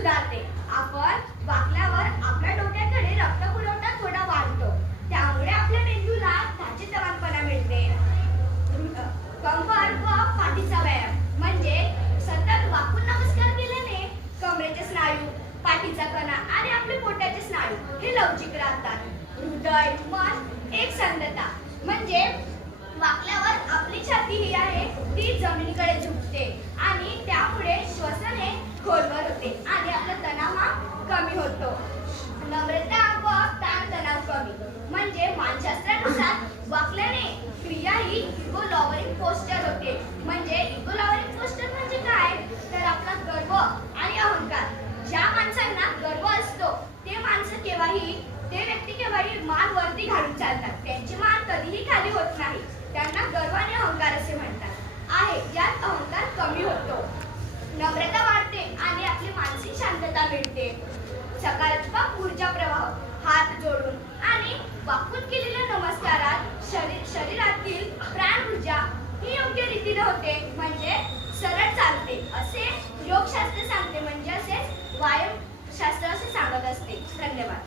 सुधारते. आपण वाकल्यावर आपल्या डोक्याकडे रक्तपुरवठा थोडा वाढतो. त्यामुळे आपल्या मेंदूला ताजेतवानपणा मिळते. कंबर व पाठीचा व्यायाम म्हणजे सतत वाकून नमस्कार केल्याने कमरेचे स्नायू, पाठीचा कणा आणि आपले पोटाचे स्नायू हे लवचिक राहतात. हृदय मन एक संधता म्हणजे वाकल्यावर आपली छाती ही आहे ती जमिनीकडे झुकते आणि त्यामुळे श्वसन हे खोलवर होते आणि आपला तणाव हा कमी होतो. नम्रता व ताणतणाव कमी म्हणजे मानसशास्त्रानुसार वाकल्याने क्रिया ही इगो लॉवरिंग पोस्चर होते. म्हणजे इगो लॉवरिंग पोस्चर म्हणजे काय तर आपला गर्व आणि अहंकार. ज्या माणसांना गर्व असतो ते माणसं ते व्यक्ती केव्हाही मान वरती घालून चालतात. त्यांची मान कधीही खाली होत नाही. त्यांना गर्व आणि अहंकार असे म्हणतात आहे. यात अहंकार कमी होतो, नम्रता वाढते आणि आपली मानसिक शांतता मिळते. सकारात्मक ऊर्जा प्रवाह हात जोडून आणि वाकून केलेल्या नमस्कारात शरीरातील प्राण ऊर्जा ही योग्य रीतीने होते म्हणजे सरळ चालते असे योगशास्त्र सांगते. म्हणजे असेच व्यायाम शास्त्र असे सांगत असते. धन्यवाद.